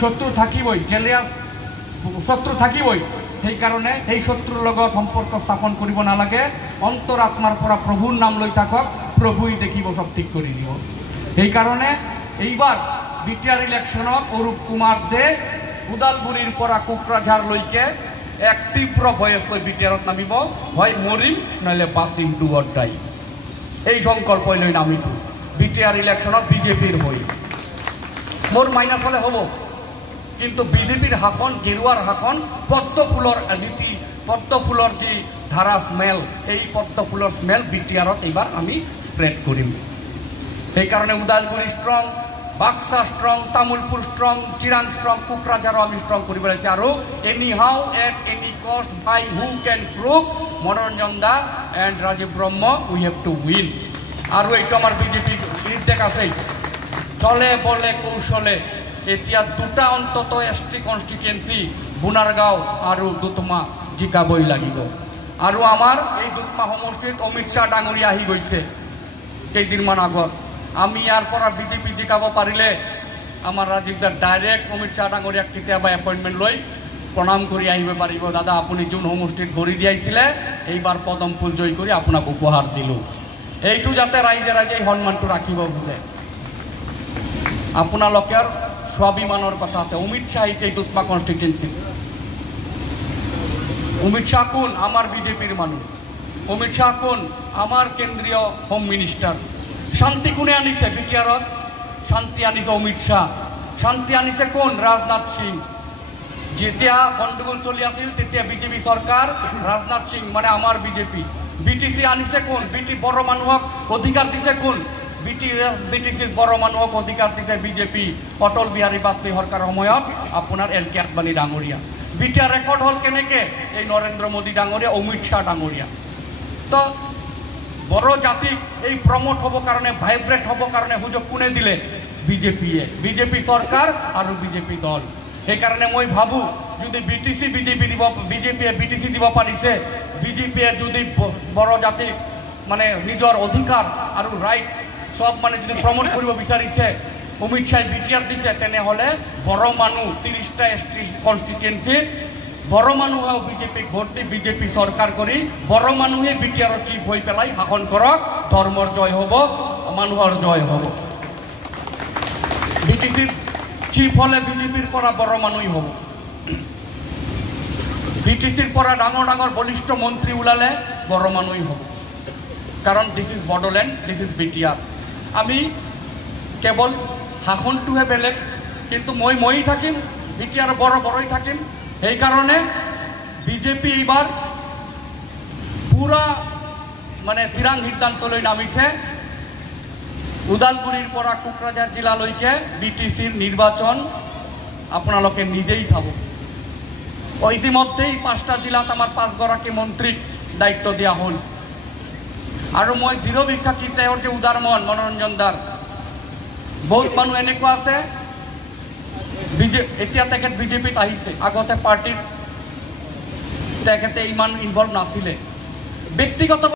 শত্ৰু থাকিবই, জেলিয়াস শত্ৰু থাকিবই। সেই কাৰণে সেই শত্ৰুৰ লগত সম্পৰ্ক স্থাপন কৰিব নালাগে। অন্তৰাত্মাৰ পৰা প্ৰভুৰ নাম লৈ থাকক, প্ৰভুই দেখিব, সব ঠিক কৰি দিব। সেই কাৰণে এইবাৰ বিটিআৰ ইলেকশনত অৰূপ কুমাৰ দে উদালগুড়িৰ পৰা কোকরাঝার লৈকে এক তীব্র ভয়েস লৈ বিটিআরত নামিব, হয় মরিম নইলে বাঁচিম, ডু অর ডাই। এই সংকল্প লৈ নামিছো বিটিআর ইলেকশনত বিজেপির হই। মোর মাইনাস হলে হব, কিন্তু বিজেপির হাখন, গেরুয়ার হাখন, পদ্ম ফুলর নীতি, পদ্ম ফুলর যে ধারা স্মেল, এই পদ্ম ফুলর স্মেল বিটিআরত এইবার আমি স্প্রেড করিম। সেই কারণে Udalguri strong, Baksa strong, Tamulpur strong, Chirang strong, কোকরাঝারও আমি স্ট্রং করি পেরেছি। আর anyhow at any cost by who can prove Manoranjan da and Rajib Brahma we have to win. আর এইটো আমার বিজেপি নির্দেশ আছে, চলে বলে কৌশলে এতিয়া দুটা অন্তত এসটি কনস্টিটুয়েন্সি বুনারগাঁও আর দুতমা জিকাবই লাগিব। আর আমার এই দুতমা সমষ্টিত অমিত শাহ ডাঙরিয়া আহি গৈছে কেইদিনমান আগত। আমি ইয়াৰ পৰা বিজেপি জিকাব পাৰিলে আমাৰ ৰাজীৱদাৰ ডাইৰেক্ট অমিত শাহ ডাঙৰীয়াক কেতিয়াবা এপইণ্টমেণ্ট লৈ প্ৰণাম কৰি আহিব পাৰিব। দাদা, আপুনি যোন সমষ্টিত ভৰি দিয়াইছিলে এইবাৰ পদম ফুল জয় কৰি আপোনাক উপহাৰ দিলোঁ। এইটো যাতে ৰাইজে ৰাইজে এই সন্মানটো ৰাখিব বোলে। আপোনালোকৰ স্বাভিমানৰ কথা আছে। অমিত শাহ আহিছে এই দুতমা কনষ্টিটুৱেঞ্চিত। অমিত শাহ কোন? আমাৰ বিজেপিৰ মানুহ। অমিত শাহ কোন? আমাৰ কেন্দ্ৰীয় হোম মিনিষ্টাৰ। শান্তি কোনে আনিছে বিটিআরত? শান্তি আনিছে অমিত শাহ। শান্তি আনিছে কোন? রাজনাথ সিং। যেতিয়া গণ্ডগোল চলি আছিল তেতিয়া বিজেপি সরকার, রাজনাথ সিং মানে আমার বিজেপি। বিটিসি আনিছে কোন? বিটি বড় মানুহক অধিকার দিছে কোন? বিটিসির বড় মানুহক অধিকার দিছে বিজেপি। অটল বিহারী বাজপেয়ী সরকার সময়ত আপনার এল কে আদবানী ডাঙরিয়া। বিটিআর রেকর্ড হল কেনেকে? এই নরেন্দ্র মোদী ডাঙরিয়া, অমিত শাহ ডাঙরিয়া। তো বড় জাতিক এই প্রমোট হব কারণে, ভাইব্রেট হব কারণে সুযোগ কোনে দিলে? বিজেপিয়ে, বিজেপি সরকার আর বিজেপি দল। সেই কারণে মই ভাবো যদি বিটিসি বিজেপিয়ে বিটিসি দিব পাৰিছে, বিজেপিয়ে যদি বড় জাতিক মানে নিজৰ অধিকাৰ আৰু ৰাইট সব মানে যদি প্ৰমোট কৰিব বিচাৰিছে, অমিত শাহ বিটিআর দিছে, তেনেহলে বড় মানুষ 30টা এসটি কনস্টিটুয়েন্সি বড় মানুহেও বিজেপিক ভোট দি বিজেপি সরকার করি বড় মানুহে বিটিআর চিফ হয়ে পেলাই শাসন করক। ধর্মর জয় হব, মানুহর জয় হব। বিটিসির চিফ হলে বিজেপির পরা বড় মানুষই হব। বিটিসির পরা ডাঙর ডাঙর বলিষ্ঠ মন্ত্রী ওলালে বড় মানুষই হব। কারণ this is Bodoland, this is BTR. আমি কেবল শাসনটোহে বেলেগ, কিন্তু মই থাকিম, বিটিআর বড়ই থাকিম। এই কারণে বিজেপি এইবার পুরা মানে তিরাং সিদ্ধান্ত লৈ নামিছে উদালগুড়ির পৰা কোকৰাঝাৰ জেলালৈকে বিটিসিৰ নিৰ্বাচন আপোনালোকে নিজেই চাব। ইতিমধ্যেই 5টা জেলাত আমাৰ 5গৰাকী মন্ত্ৰীক দায়িত্ব দিয়া হল। আৰু মই দৃঢ় বিশ্বাসী তেওঁৰ যে উদাৰ মন মনোৰঞ্জন দাৰ, বহুত মানুহ এনেকুৱা আছে এতিয়া তেখেত বিজেপিত আহিছে, আগতে পাৰ্টিত তেখেতে ইমান ইনভলভ নাছিলে। ব্যক্তিগত